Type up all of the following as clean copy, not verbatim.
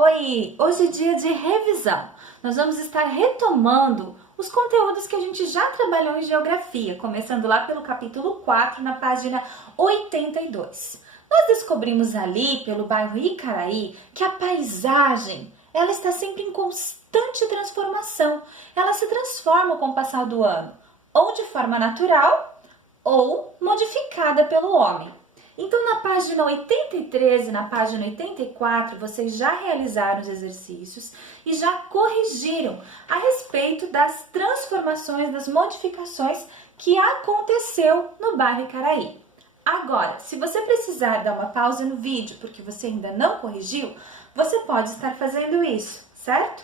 Oi, hoje é dia de revisão. Nós vamos estar retomando os conteúdos que a gente já trabalhou em geografia, começando lá pelo capítulo 4, na página 82. Nós descobrimos ali, pelo bairro Icaraí, que a paisagem, ela está sempre em constante transformação. Ela se transforma com o passar do ano, ou de forma natural, ou modificada pelo homem. Então, na página 83 e na página 84, vocês já realizaram os exercícios e já corrigiram a respeito das transformações, das modificações que aconteceu no bairro Icaraí. Agora, se você precisar dar uma pausa no vídeo porque você ainda não corrigiu, você pode estar fazendo isso, certo?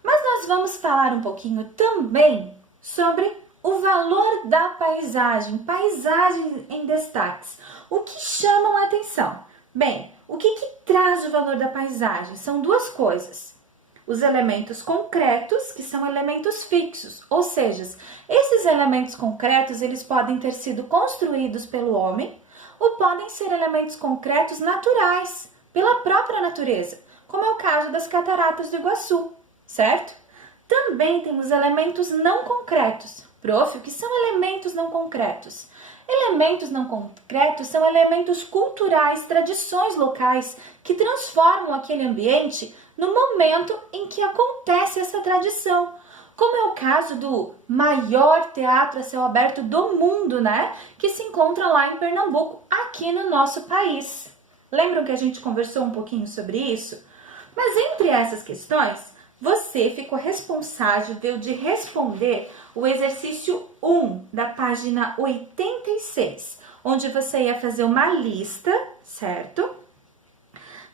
Mas nós vamos falar um pouquinho também sobre o valor da paisagem, paisagem em destaques. O que chamam a atenção? Bem, o que traz o valor da paisagem? São duas coisas. Os elementos concretos, que são elementos fixos, ou seja, esses elementos concretos eles podem ter sido construídos pelo homem ou podem ser elementos concretos naturais, pela própria natureza, como é o caso das Cataratas do Iguaçu, certo? Também temos elementos não concretos. Prof, o que são elementos não concretos? Elementos não concretos são elementos culturais, tradições locais que transformam aquele ambiente no momento em que acontece essa tradição. Como é o caso do maior teatro a céu aberto do mundo, né? Que se encontra lá em Pernambuco, aqui no nosso país. Lembram que a gente conversou um pouquinho sobre isso? Mas entre essas questões, você ficou responsável de responder o exercício 1 da página 86, onde você ia fazer uma lista, certo?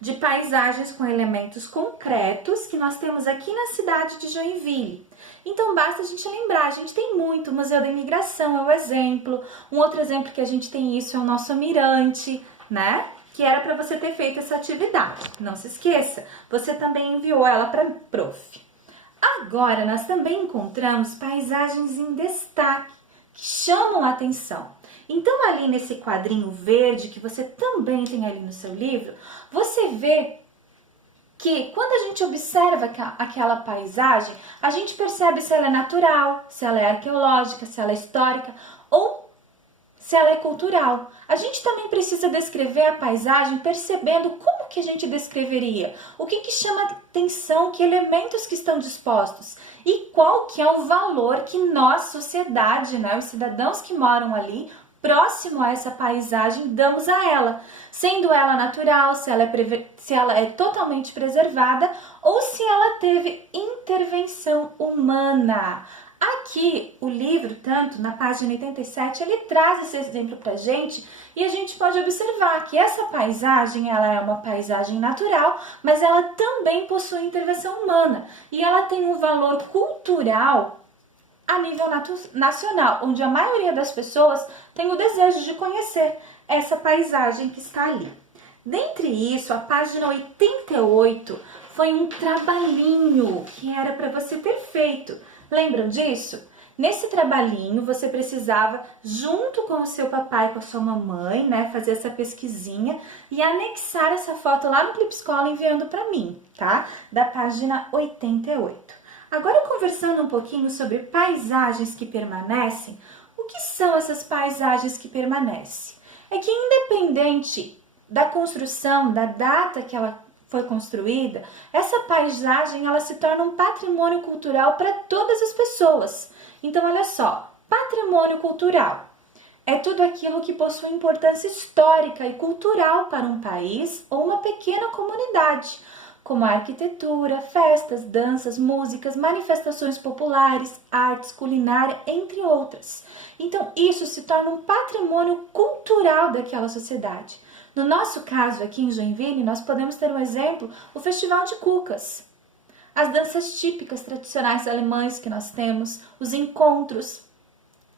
De paisagens com elementos concretos que nós temos aqui na cidade de Joinville. Então, basta a gente lembrar, a gente tem muito, o Museu da Imigração é o exemplo, um outro exemplo que a gente tem isso é o nosso Mirante, né? Que era para você ter feito essa atividade. Não se esqueça, você também enviou ela para prof. Agora, nós também encontramos paisagens em destaque, que chamam a atenção. Então, ali nesse quadrinho verde, que você também tem ali no seu livro, você vê que quando a gente observa aquela paisagem, a gente percebe se ela é natural, se ela é arqueológica, se ela é histórica ou se ela é cultural. A gente também precisa descrever a paisagem percebendo como que a gente descreveria, o que chama atenção, que elementos que estão dispostos e qual que é o valor que nós, sociedade, né, os cidadãos que moram ali, próximo a essa paisagem, damos a ela, sendo ela natural, se ela é totalmente preservada ou se ela teve intervenção humana. Aqui, o livro, tanto na página 87, ele traz esse exemplo pra gente e a gente pode observar que essa paisagem, ela é uma paisagem natural, mas ela também possui intervenção humana e ela tem um valor cultural a nível nacional, onde a maioria das pessoas tem o desejo de conhecer essa paisagem que está ali. Dentre isso, a página 88 foi um trabalhinho que era para você ter feito. Lembram disso? Nesse trabalhinho, você precisava, junto com o seu papai e com a sua mamãe, né, fazer essa pesquisinha e anexar essa foto lá no Clipscola enviando para mim, tá? Da página 88. Agora, conversando um pouquinho sobre paisagens que permanecem, o que são essas paisagens que permanecem? É que independente da construção, da data que ela foi construída, essa paisagem ela se torna um patrimônio cultural para todas as pessoas. Então, olha só, patrimônio cultural é tudo aquilo que possui importância histórica e cultural para um país ou uma pequena comunidade, como a arquitetura, festas, danças, músicas, manifestações populares, artes, culinária, entre outras. Então, isso se torna um patrimônio cultural daquela sociedade. No nosso caso, aqui em Joinville, nós podemos ter um exemplo, o Festival de Cucas, as danças típicas tradicionais alemães que nós temos, os encontros,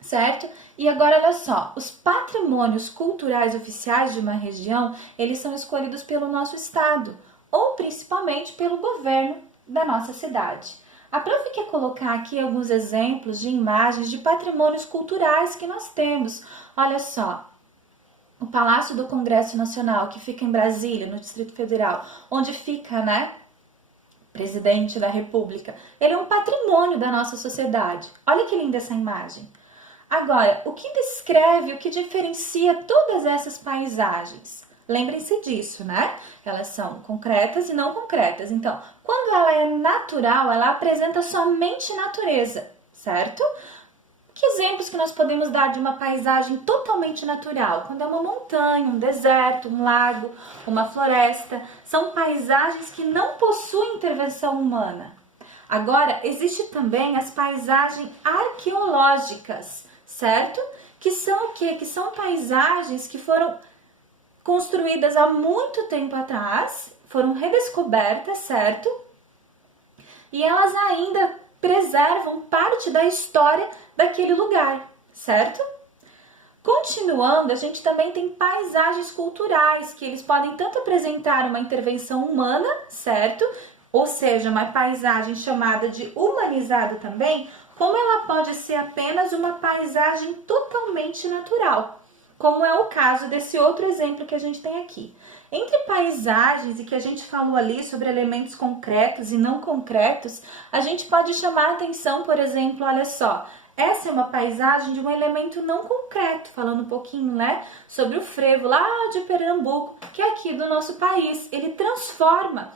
certo? E agora, olha só, os patrimônios culturais oficiais de uma região, eles são escolhidos pelo nosso estado, ou principalmente pelo governo da nossa cidade. A prof quer colocar aqui alguns exemplos de imagens de patrimônios culturais que nós temos. Olha só, o Palácio do Congresso Nacional, que fica em Brasília, no Distrito Federal, onde fica, né, presidente da República. Ele é um patrimônio da nossa sociedade. Olha que linda essa imagem. Agora, o que descreve, o que diferencia todas essas paisagens? Lembrem-se disso, né? Elas são concretas e não concretas. Então, quando ela é natural, ela apresenta somente natureza, certo? Que exemplos que nós podemos dar de uma paisagem totalmente natural? Quando é uma montanha, um deserto, um lago, uma floresta. São paisagens que não possuem intervenção humana. Agora, existe também as paisagens arqueológicas, certo? Que são o quê? Que são paisagens que foram construídas há muito tempo atrás, foram redescobertas, certo? E elas ainda preservam parte da história daquele lugar, certo? Continuando, a gente também tem paisagens culturais, que eles podem tanto apresentar uma intervenção humana, certo? Ou seja, uma paisagem chamada de humanizada também, como ela pode ser apenas uma paisagem totalmente natural, como é o caso desse outro exemplo que a gente tem aqui. Entre paisagens e que a gente falou ali sobre elementos concretos e não concretos, a gente pode chamar a atenção, por exemplo, olha só, essa é uma paisagem de um elemento não concreto, falando um pouquinho, né, sobre o frevo lá de Pernambuco, que é aqui do nosso país. Ele transforma,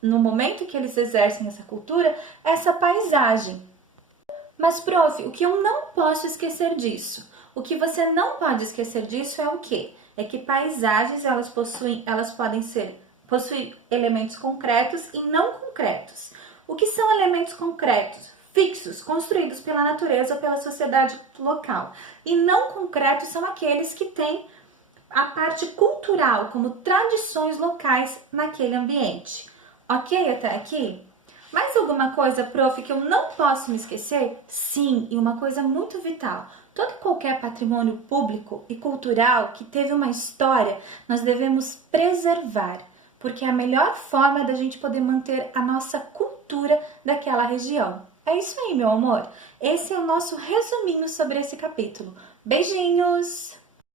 no momento que eles exercem essa cultura, essa paisagem. Mas, prof, o que eu não posso esquecer disso? O que você não pode esquecer disso é o quê? É que paisagens elas podem possuir elementos concretos e não concretos. O que são elementos concretos? Fixos, construídos pela natureza ou pela sociedade local. E não concretos são aqueles que têm a parte cultural, como tradições locais naquele ambiente. Ok até aqui? Mais alguma coisa, prof, que eu não posso me esquecer? Sim, e uma coisa muito vital. Todo e qualquer patrimônio público e cultural que teve uma história, nós devemos preservar, porque é a melhor forma da gente poder manter a nossa cultura daquela região. É isso aí, meu amor. Esse é o nosso resuminho sobre esse capítulo. Beijinhos!